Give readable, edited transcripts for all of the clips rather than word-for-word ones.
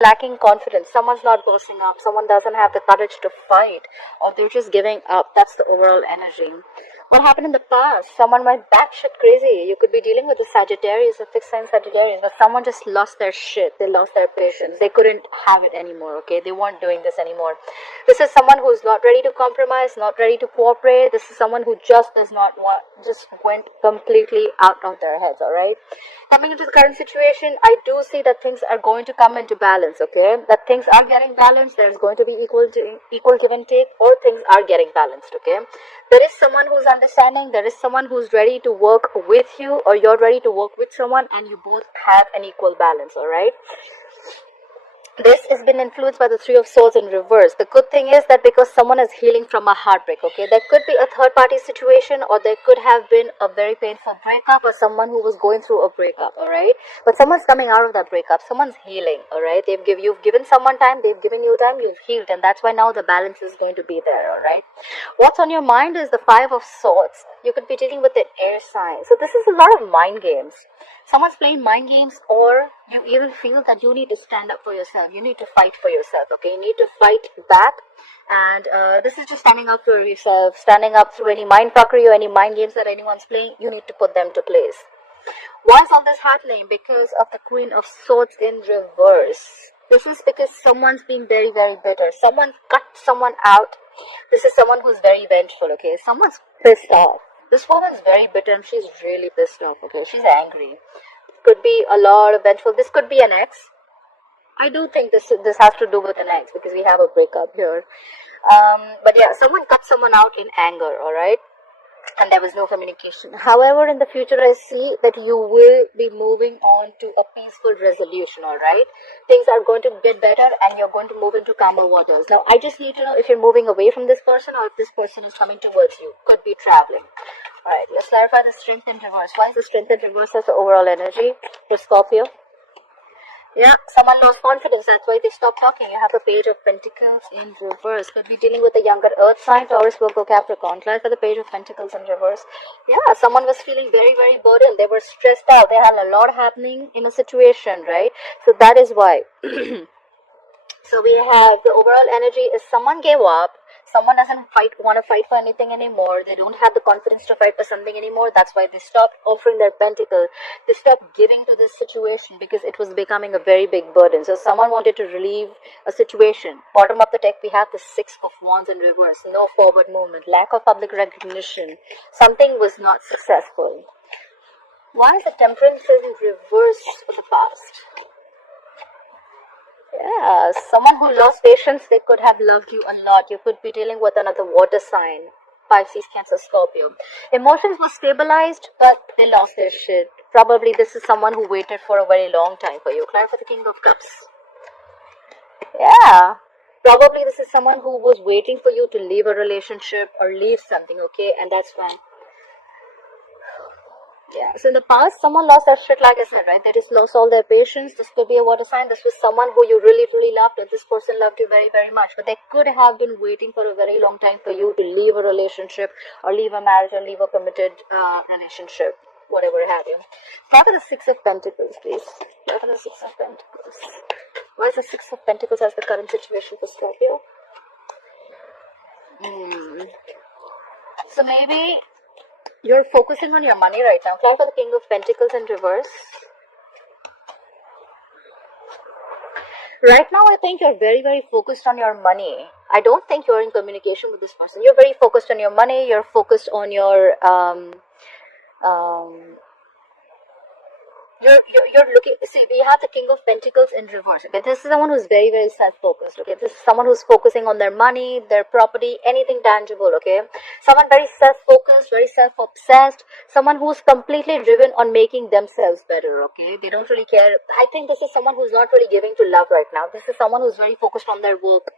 lacking confidence, someone's not bossing up, someone doesn't have the courage to fight, or they're just giving up. That's the overall energy. What happened in the past? Someone went batshit crazy. You could be dealing with a Sagittarius, a fixed sign Sagittarius, but someone just lost their shit. They lost their patience. They couldn't have it anymore, okay? They weren't doing this anymore. This is someone who's not ready to compromise, not ready to cooperate. This is someone who just does not want, just went completely out of their heads, alright? Coming into the current situation, I do see that things are going to come into balance, okay? That things are getting balanced. There's going to be equal give and take, or things are getting balanced, okay? There is someone who's understanding. There is someone who's ready to work with you, or you're ready to work with someone, and you both have an equal balance, all right? This has been influenced by the Three of Swords in reverse. The good thing is that because someone is healing from a heartbreak, okay, there could be a third party situation, or there could have been a very painful breakup, or someone who was going through a breakup, alright? But someone's coming out of that breakup, someone's healing, alright? You've given someone time, they've given you time, you've healed, and that's why now the balance is going to be there, alright? What's on your mind is the Five of Swords. You could be dealing with an air sign. So this is a lot of mind games. Someone's playing mind games, or you even feel that you need to stand up for yourself. You need to fight for yourself, okay? You need to fight back. And this is just standing up for yourself, standing up through any mind fuckery or any mind games that anyone's playing. You need to put them to place. Why is all this happening? Because of the Queen of Swords in reverse. This is because someone's being very, very bitter. Someone cut someone out. This is someone who's very vengeful, okay? Someone's pissed off. This woman's very bitter and she's really pissed off, okay? She's angry. Could be a lot of vengeful. This could be an ex. I do think this has to do with an ex, because we have a breakup here. But yeah, someone cut someone out in anger, alright? And there was no communication. However, in the future, I see that you will be moving on to a peaceful resolution, alright? Things are going to get better and you're going to move into calmer waters. Now, I just need to know if you're moving away from this person or if this person is coming towards you. Could be traveling. Alright, let's clarify the Strength in reverse. Why is the Strength in reverse as the overall energy for Scorpio? Yeah, someone lost confidence. That's why they stopped talking. You have the Page of Pentacles in reverse. Could be dealing with a younger Earth sign, Taurus, Virgo, Capricorn. Clarify the Page of Pentacles in reverse. Yeah, someone was feeling very, very burdened. They were stressed out. They had a lot happening in a situation, right? So that is why. So we have the overall energy is someone gave up. Someone doesn't want to fight for anything anymore. They don't have the confidence to fight for something anymore. That's why they stopped offering their pentacle. They stopped giving to this situation because it was becoming a very big burden. So someone wanted to relieve a situation. Bottom of the deck, we have the Six of Wands in reverse. No forward movement. Lack of public recognition. Something was not successful. Why is the Temperance in reverse for the past? Yeah, someone who lost patience, they could have loved you a lot. You could be dealing with another water sign. Pisces, Cancer, Scorpio. Emotions were stabilized, but they lost their shit. Probably this is someone who waited for a very long time for you. Clarify the King of Cups. Yeah. Probably this is someone who was waiting for you to leave a relationship or leave something, okay? And that's why. Yeah, so in the past, someone lost their shit, like I said, right? They just lost all their patience. This could be a water sign. This was someone who you really, really loved, and this person loved you very, very much. But they could have been waiting for a very long time for you to leave a relationship, or leave a marriage, or leave a committed relationship, whatever have you. Start with the Six of Pentacles, please. Start with the Six of Pentacles. Why is the Six of Pentacles as the current situation for Scorpio? So maybe you're focusing on your money right now. Clarify the King of Pentacles in reverse. Right now, I think you're very, very focused on your money. I don't think you're in communication with this person. You're very focused on your money. You're focused on your you're looking. See, we have the King of Pentacles in reverse. Okay, this is someone who's very, very self-focused. Okay, this is someone who's focusing on their money, their property, anything tangible. Okay, someone very self-focused, very self-obsessed. Someone who's completely driven on making themselves better. Okay, they don't really care. I think this is someone who's not really giving to love right now. This is someone who's very focused on their work.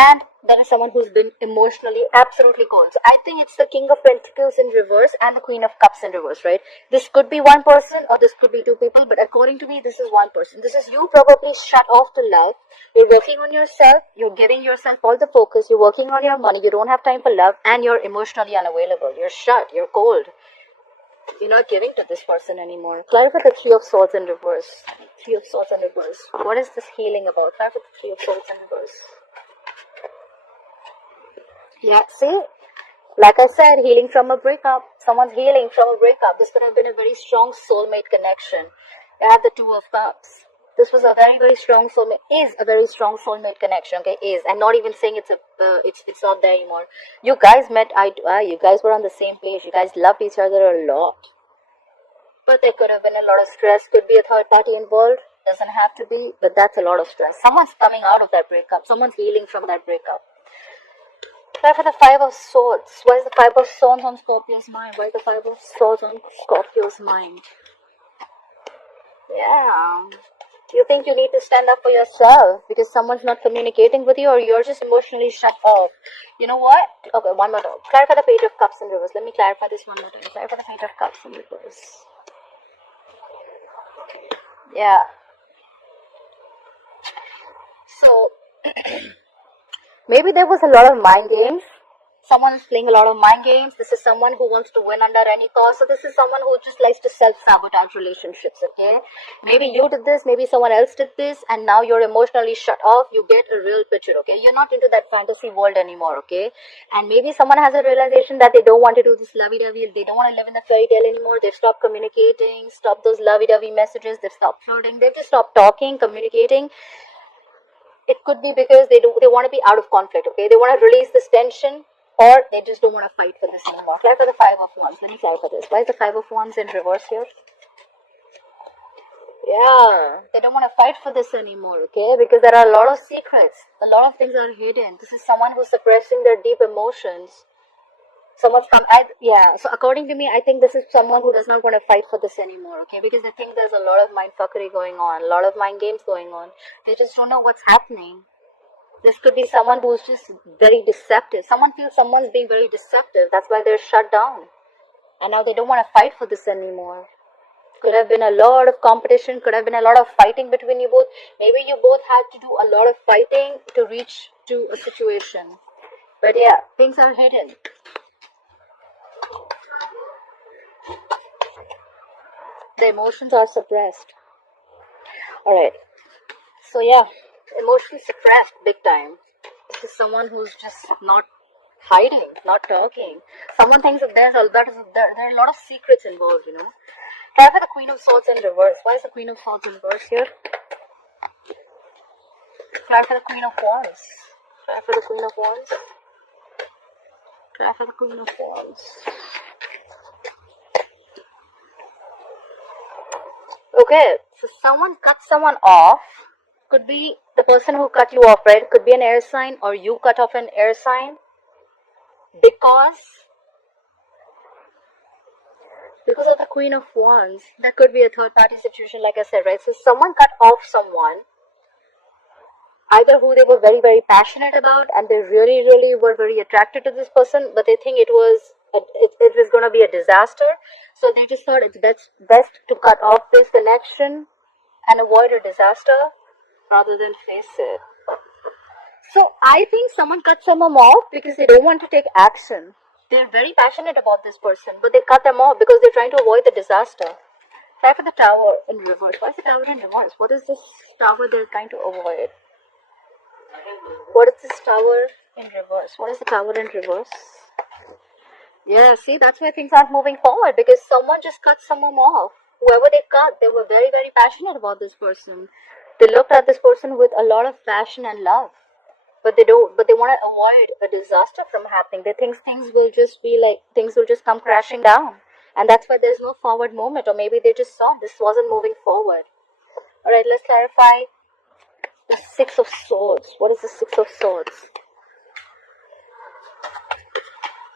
And there is someone who's been emotionally absolutely cold. So I think it's the King of Pentacles in reverse and the Queen of Cups in reverse, right? This could be one person or this could be two people, but according to me, this is one person. This is you probably shut off to love. You're working on yourself. You're giving yourself all the focus. You're working on your money. You don't have time for love and you're emotionally unavailable. You're shut. You're cold. You're not giving to this person anymore. Clarify the Three of Swords in reverse. Three of Swords in reverse. What is this healing about? Clarify the Three of Swords in reverse. Yeah, see? Like I said, healing from a breakup. Someone's healing from a breakup. This could have been a very strong soulmate connection. You have the Two of Cups. This was a very, very strong soulmate. Is a very strong soulmate connection. Okay, is. I'm not even saying it's not there anymore. You guys met eye to eye. You guys were on the same page. You guys loved each other a lot. But there could have been a lot of stress. Could be a third party involved. Doesn't have to be. But that's a lot of stress. Someone's coming out of that breakup. Someone's healing from that breakup. Try for the Five of Swords. Why is the Five of Swords on Scorpio's mind? Why is the Five of Swords on Scorpio's mind? Yeah. You think you need to stand up for yourself because someone's not communicating with you, or you're just emotionally shut off. You know what? Okay, one more time. Clarify the Page of Cups in reverse. Let me clarify this one more time. Clarify the Page of Cups in reverse. Yeah. So, maybe there was a lot of mind games. Someone is playing a lot of mind games. This is someone who wants to win under any cost. So this is someone who just likes to self-sabotage relationships, okay? Maybe you did this, maybe someone else did this, and now you're emotionally shut off. You get a real picture, okay? You're not into that fantasy world anymore, okay? And maybe someone has a realization that they don't want to do this lovey-dovey. They don't want to live in the fairy tale anymore. They've stopped communicating, stopped those lovey-dovey messages. They've stopped flirting. They've just stopped talking, communicating. It could be because they want to be out of conflict, okay? They want to release this tension, or they just don't want to fight for this anymore. Clarify the Five of Wands. Let me clarify this. Why is the Five of Wands in reverse here? Yeah, they don't want to fight for this anymore, okay? Because there are a lot of secrets. A lot of things are hidden. This is someone who's suppressing their deep emotions. So according to me, I think this is someone who does not want to fight for this anymore, okay? Because they think there's a lot of mind fuckery going on, a lot of mind games going on. They just don't know what's happening. This could be someone who's just very deceptive. Someone feels someone's being very deceptive. That's why they're shut down. And now they don't want to fight for this anymore. Could have been a lot of competition. Could have been a lot of fighting between you both. Maybe you both had to do a lot of fighting to reach to a situation. But yeah, things are hidden. The emotions are suppressed. Alright. So yeah, emotionally suppressed big time. This is someone who's just not hiding, not talking. Someone thinks that there are a lot of secrets involved, you know. Try for the Queen of Swords in reverse. Why is the Queen of Swords in reverse here? Try for the Queen of Wands. Try for the Queen of Wands. Try for the Queen of Wands. Okay, so someone cut someone off. Could be the person who cut you off, right? Could be an air sign, or you cut off an air sign. Because of the Queen of Wands, there could be a third party situation, like I said, right? So someone cut off someone, either who they were very, very passionate about, and they really, really were very attracted to this person, but they think it was going to be a disaster. So they just thought it's best to cut off this connection and avoid a disaster rather than face it. So I think someone cut someone off because they don't want to take action. They're very passionate about this person, but they cut them off because they're trying to avoid the disaster. Try for the Tower in reverse. Why is the Tower in reverse? What is this tower they're trying to avoid? What is this Tower in reverse? What is the Tower in reverse? Yeah, see, that's why things aren't moving forward, because someone just cut someone off. Whoever they cut, they were very, very passionate about this person. They looked at this person with a lot of passion and love. But they want to avoid a disaster from happening. They think things will just come crashing down. And that's why there's no forward movement. Or maybe they just saw this wasn't moving forward. Alright, let's clarify the Six of Swords. What is the Six of Swords?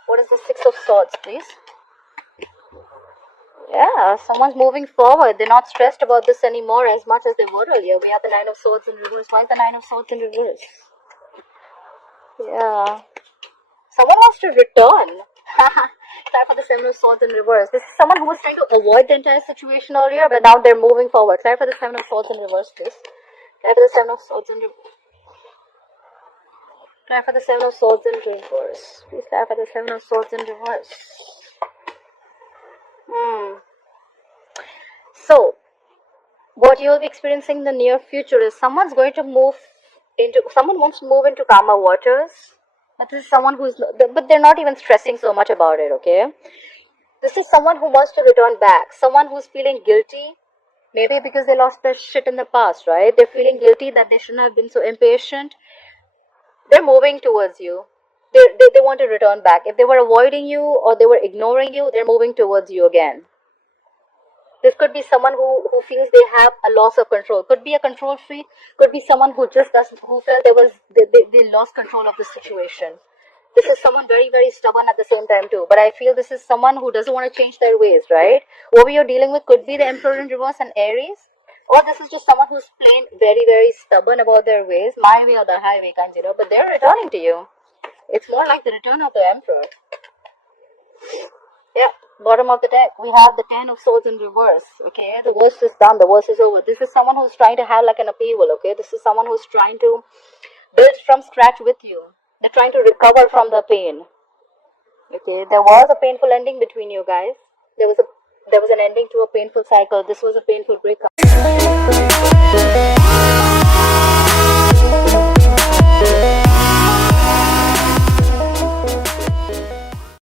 What is the Six of Swords, please? Yeah, someone's moving forward. They're not stressed about this anymore as much as they were earlier. We have the Nine of Swords in reverse. Why is the Nine of Swords in reverse? Yeah. Someone wants to return. Try for the Seven of Swords in reverse. This is someone who was trying to avoid the entire situation earlier, but now they're moving forward. Try for the Seven of Swords in reverse, please. Try for the Seven of Swords in reverse. Try for the Seven of Swords in reverse. Please try for the Seven of Swords in reverse. So, what you'll be experiencing in the near future is someone wants to move into calmer waters. But this is someone but they're not even stressing so much about it, okay? This is someone who wants to return back, someone who's feeling guilty, maybe because they lost their shit in the past, right? They're feeling guilty that they shouldn't have been so impatient. They're moving towards you. They want to return back. If they were avoiding you or they were ignoring you, they're moving towards you again. This could be someone who feels they have a loss of control. Could be a control freak. Could be someone who just doesn't, who felt they lost control of the situation. This is someone very, very stubborn at the same time too. But I feel this is someone who doesn't want to change their ways, right? Whoever you're dealing with could be the Emperor in reverse and Aries. Or this is just someone who's plain very, very stubborn about their ways. My way or the highway kind, but they're returning to you. It's more like the return of the Emperor. Yeah, bottom of the deck, we have the Ten of Swords in reverse, okay? The worst is done, the worst is over. This is someone who's trying to have like an upheaval, okay? This is someone who's trying to build from scratch with you. They're trying to recover from the pain, okay? There was a painful ending between you guys. There was an ending to a painful cycle. This was a painful breakup.